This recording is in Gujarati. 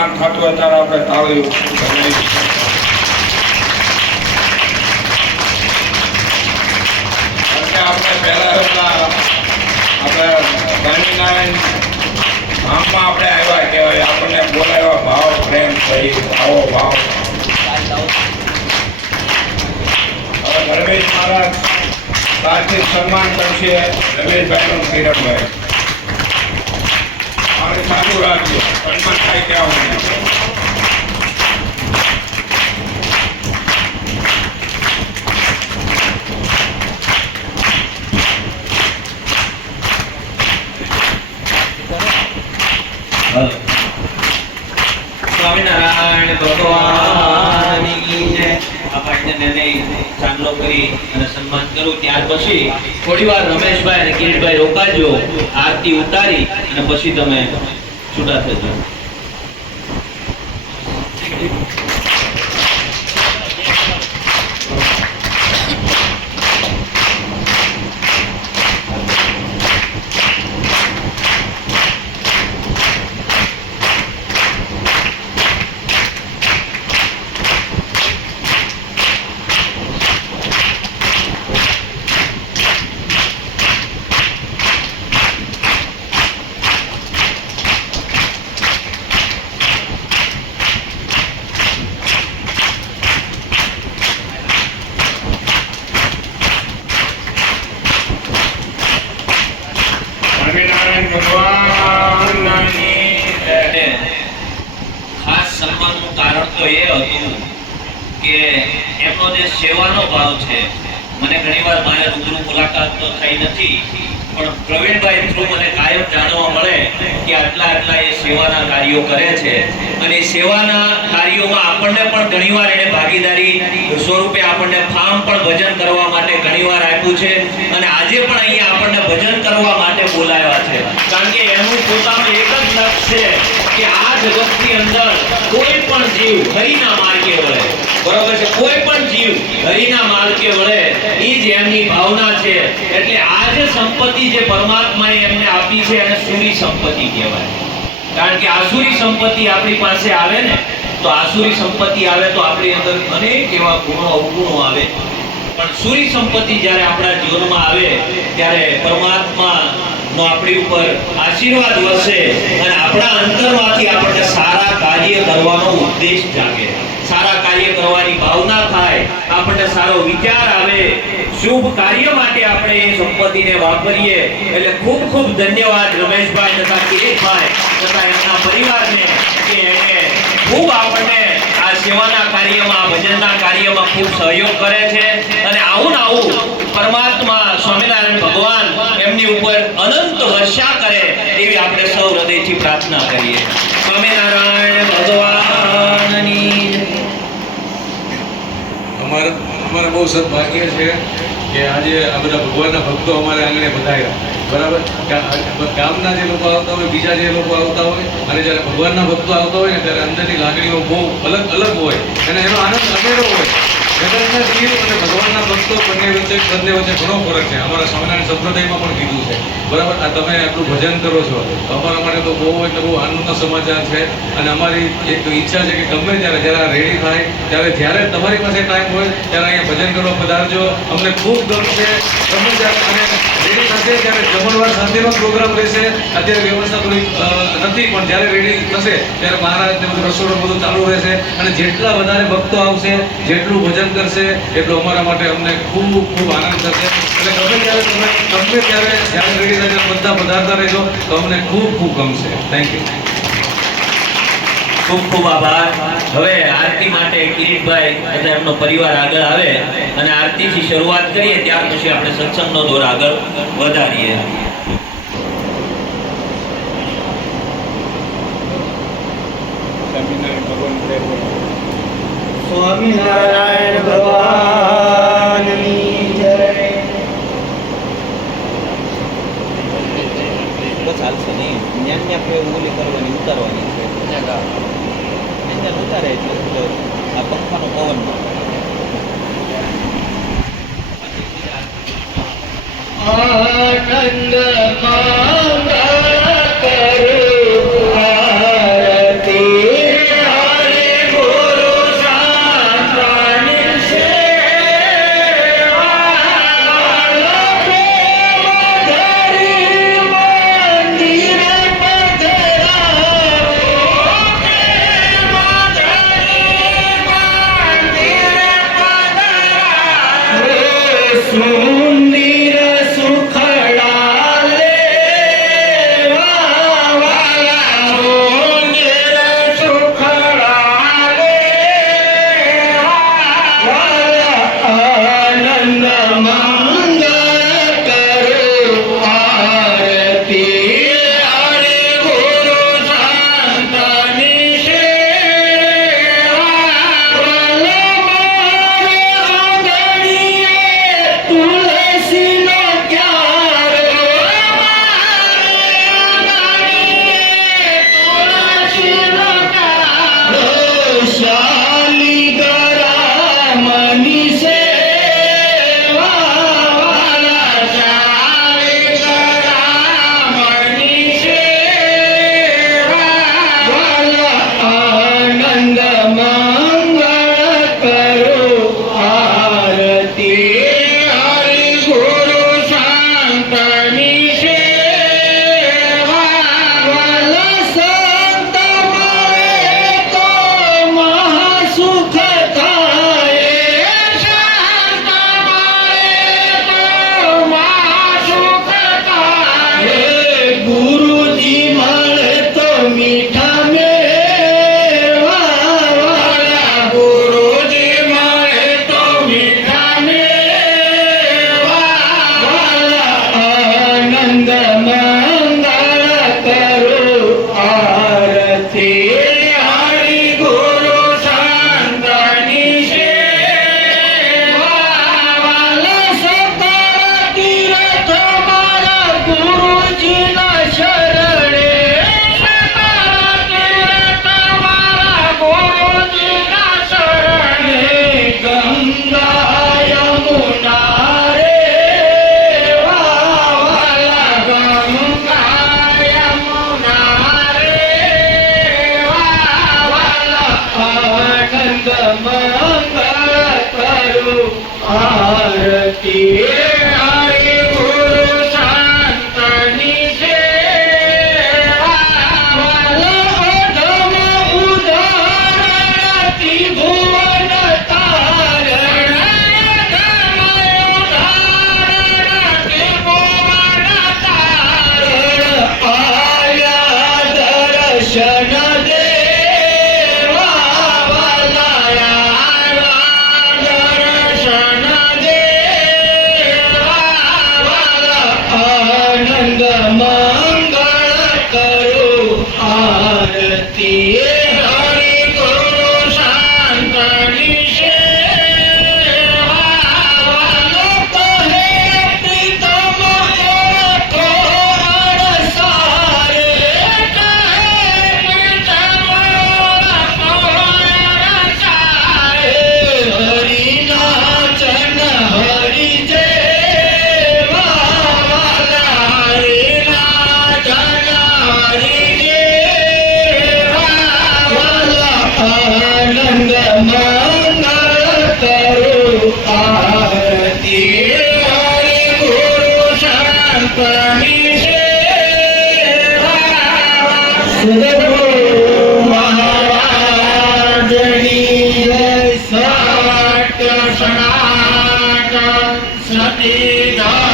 સન્માન થતું હોય આપણે તાળી બજાવીએ. આપણે પહેલા હતા, આપણે સ્વામિનારાયણ આપણે આવ્યા કહેવાય આપણને બોલાવ્યા, ભાવ પ્રેમ સહી આવો ભાવ હવે ધર્મેશ મહારાજ સાચી સન્માન કરશે રમેશભાઈનું કિરણભાઈ મારે રાખજો સન્માન થાય ચાંદલો કરી અને સન્માન કરું. ત્યાર પછી થોડી વાર રમેશભાઈ અને કિરીટભાઈ રોકાજો. આરતી ઉતારી અને પછી તમે Şurada yapacağım. હતું કે એમનો જે સેવાનો ભાવ છે, મને ઘણીવાર મારે રૂબરૂ મુલાકાત તો થઈ નથી. પણ પ્રવીણભાઈ થ્રુ મને કાયમ જાણવા મળે કે આટલા આટલા એ સેવાના કાર્યો કરે છે. અને સેવાના કાર્યોમાં આપણને પણ ઘણીવાર એને ભાગીદારી સ્વરૂપે આપણને ફાર્મ પણ ભજન કરવા માટે ઘણીવાર આપ્યું છે. અને આજે પણ અહીંયા આપણને ભજન કરવા માટે બોલાવ્યા છે. કારણ કે એનું પોતાનું એક જ લક્ષ્ય છે કે આ જગતની અંદર કોઈ પણ જીવ હરિના માર્ગે વળે. બરોબર છે? કોઈ પણ જીવ હરિના માર્ગે વળે, એ જ એમની ભાવના છે. એટલે આ જે સંપત્તિ જે પરમાત્માએ એમને આપી છે, એને સુરી સંપત્તિ કહેવાય. કારણ કે આસુરી સંપત્તિ આપણી પાસે આવે ને, તો આસુરી સંપત્તિ આવે તો આપણી અંદર અનેક એવા ગુણો, અવગુણો આવે. પણ સુરી સંપત્તિ જ્યારે આપણા જીવનમાં આવે, ત્યારે પરમાત્મા નો આપણી ઉપર આશીર્વાદ વસે અને આપણા અંતરમાંથી આપણને સારા કાર્ય કરવાનો ઉદ્દેશ જાગે. સારા કાર્ય કરવાની ભાવના થાય, આપણને સારો વિચાર આવે. શુભ કાર્ય માટે આપણે એ સંપત્તિને વાપરીએ. એટલે ખૂબ ખૂબ ધન્યવાદ રમેશભાઈ તથા કિરીટભાઈ તથા એમના પરિવારને કે એમણે ખૂબ આપણને આ સેવાના કાર્યમાં, ભજનના કાર્યમાં ખૂબ સહયોગ કરે છે. અને આવું ને આવું પરમાત્મા સ્વામિનારાયણ ભગવાન એમની ઉપર અનંત વર્ષા કરે એવી આપણે સૌ હૃદયથી પ્રાર્થના કરીએ. સ્વામિનારાયણ ભગવાનની જય. અમારે બહુ સદભાગ્ય છે કે આજે આ બધા ભગવાનના ભક્તો અમારે આંગણે બધાયા બરાબર? ગામના જે લોકો આવતા હોય, બીજા જે લોકો આવતા હોય, અને જ્યારે ભગવાનના ભક્તો આવતા હોય ને, ત્યારે અંદરની લાગણીઓ બહુ અલગ અલગ હોય. અને એનો આનંદ અનેરો હોય. ભગવાનના ભક્તો બંને વચ્ચે બંને વચ્ચે ઘણો ફરક છે. અમારા સ્વામિનારાયણ સંપ્રદાયમાં પણ કીધું છે. બરાબર? તમે આટલું ભજન કરો છો. તો અમારા તો બહુ એટલે બહુ આનંદનો સમાચાર છે. અને અમારી એક ઈચ્છા છે કે ગમે ત્યારે, જ્યારે રેડી થાય, ત્યારે જ્યારે તમારી પાસે ટાઈમ હોય, ત્યારે અહીંયા ભજન કરવા પધારજો. અમને ખૂબ ગમશે ગમે ત્યારે અને રેડી થશે, ત્યારે જમણવાર સાથેનો પ્રોગ્રામ રહેશે. અત્યારે વ્યવસ્થા નથી, પણ જ્યારે રેડી થશે, ત્યારે મહારાજ ને બધું રસોડું બધું ચાલુ રહેશે. અને જેટલા વધારે ભક્તો આવશે, જેટલું ભજન કરશે એટલો અમારા માટે અમને ખૂબ ખૂબ આનંદ થશે. એટલે ગમે ત્યારે તમે ગમે ત્યારે જ્યારે રેડી થાય બધા પધારતા રહેજો તો અમને ખૂબ ખૂબ ગમશે. થેન્ક યુ ખૂબ ખૂબ આભાર. હવે આરતી માટે કિરીટભાઈ તથા એમનો પરિવાર આગળ આવે અને આરતીથી શરૂઆત કરીએ ત્યાર પછી આપણે સત્સંગનો દોર આગળ વધારીએ. સ્વામિનારાયણ ભગવાન. સ્વામિનારાયણ ભગવાનની જય. તો ચાલશે નહીં. જ્ઞાન ને આપણે ઓલી કરવાની ઉતારવાની છે. એને ઉતારે એટલે આ પંખાનો પવન આનંદ મંગળ મંગળ કરું આરતી Shanaka Shatidha